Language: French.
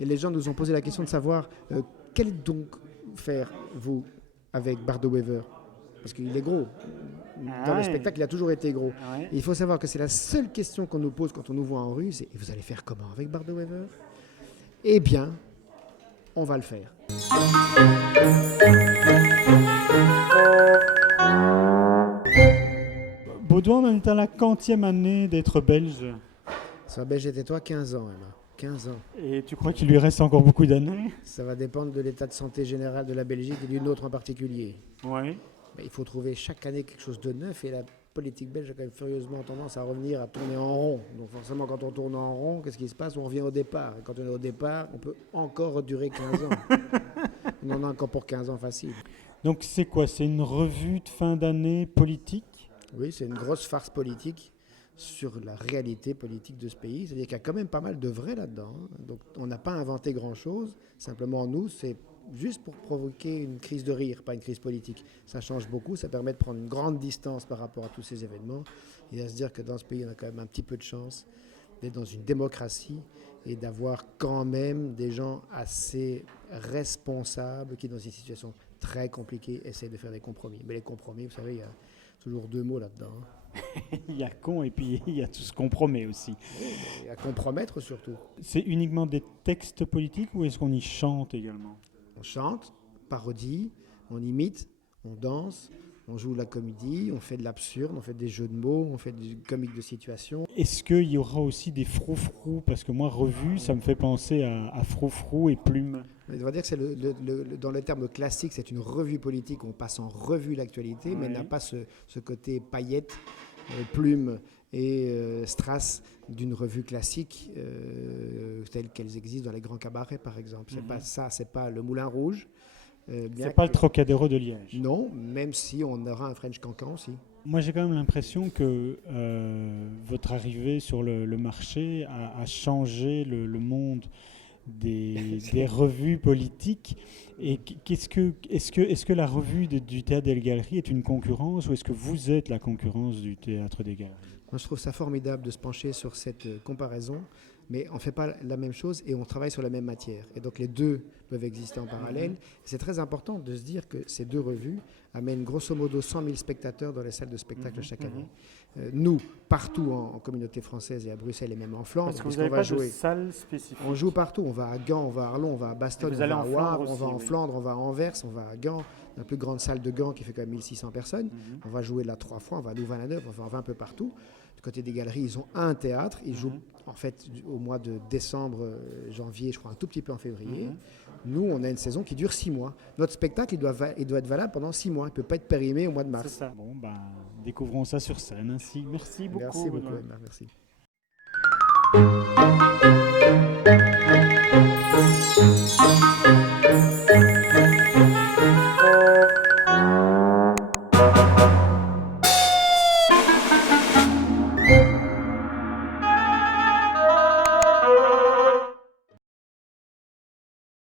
Et les gens nous ont posé la question de savoir quel donc faire, vous, avec Bardo Weaver. Parce qu'il est gros. Dans le spectacle, il a toujours été gros. Et il faut savoir que c'est la seule question qu'on nous pose quand on nous voit en rue, c'est « Vous allez faire comment avec Bardo Weaver ?» Eh bien, on va le faire. Baudouin, on est à la 40e année d'être belge. Sois belge et tais-toi, 15 ans, Emma. 15 ans. Et tu crois qu'il lui reste encore beaucoup d'années? Ça va dépendre de l'état de santé général de la Belgique et d'une autre en particulier. Oui. Mais il faut trouver chaque année quelque chose de neuf et la politique belge a quand même furieusement tendance à revenir à tourner en rond. Donc forcément, quand on tourne en rond, qu'est-ce qui se passe? On revient au départ. Et quand on est au départ, on peut encore durer 15 ans. On en a encore pour 15 ans facile. Donc c'est quoi? C'est une revue de fin d'année politique? Oui, c'est une grosse farce politique sur la réalité politique de ce pays. C'est-à-dire qu'il y a quand même pas mal de vrai là-dedans. Donc on n'a pas inventé grand-chose. Simplement, nous, c'est juste pour provoquer une crise de rire, pas une crise politique. Ça change beaucoup, ça permet de prendre une grande distance par rapport à tous ces événements et à se dire que dans ce pays, on a quand même un petit peu de chance d'être dans une démocratie et d'avoir quand même des gens assez responsables qui, dans une situation très compliquée, essayent de faire des compromis. Mais les compromis, vous savez, il y a toujours deux mots là-dedans. Il y a con et puis il y a tout ce qu'on promet aussi. Et à compromettre surtout. C'est uniquement des textes politiques ou est-ce qu'on y chante également? On chante, parodie, on imite, on danse, on joue la comédie, on fait de l'absurde, on fait des jeux de mots, on fait du comique de situation. Est-ce qu'il y aura aussi des froufrous? Parce que moi, revue, ça me fait penser à froufrou et plume. On va dire que c'est dans le terme classique, c'est une revue politique, on passe en revue l'actualité, mais n'a pas ce côté paillette, plume et strass d'une revue classique telle qu'elles existent dans les grands cabarets, par exemple. C'est pas ça, c'est pas le Moulin Rouge. C'est pas le Trocadéro de Liège. Non, même si on aura un French Cancan aussi. Moi, j'ai quand même l'impression que votre arrivée sur le marché a changé le monde des revues politiques. Et est-ce que la revue du Théâtre des Galeries est une concurrence ou est-ce que vous êtes la concurrence du Théâtre des Galeries? Moi, je trouve ça formidable de se pencher sur cette comparaison, mais on ne fait pas la même chose et on travaille sur la même matière. Et donc les deux peuvent exister en parallèle. C'est très important de se dire que ces deux revues amènent grosso modo 100 000 spectateurs dans les salles de spectacle chaque année. Nous, partout en communauté française et à Bruxelles et même en Flandre, parce que vous n'avez pas de salle spécifique. On joue partout. On va à Gand, on va à Arlon, on va à Bastogne, on va à Wavre, on va en Flandre, on va à Anvers, on va à Gand. La plus grande salle de Gand qui fait quand même 1600 personnes. On va jouer là 3 fois, on va à Louvain-la-Neuve, on va un peu partout. Du côté des galeries, ils ont un théâtre. Ils jouent en fait au mois de décembre, janvier, je crois un tout petit peu en février. Nous, on a une saison qui dure 6 mois. Notre spectacle, il doit être valable pendant 6 mois. Il ne peut pas être périmé au mois de mars. C'est ça. Bon, découvrons ça sur scène ainsi. Merci beaucoup. Merci beaucoup, Emma. Merci.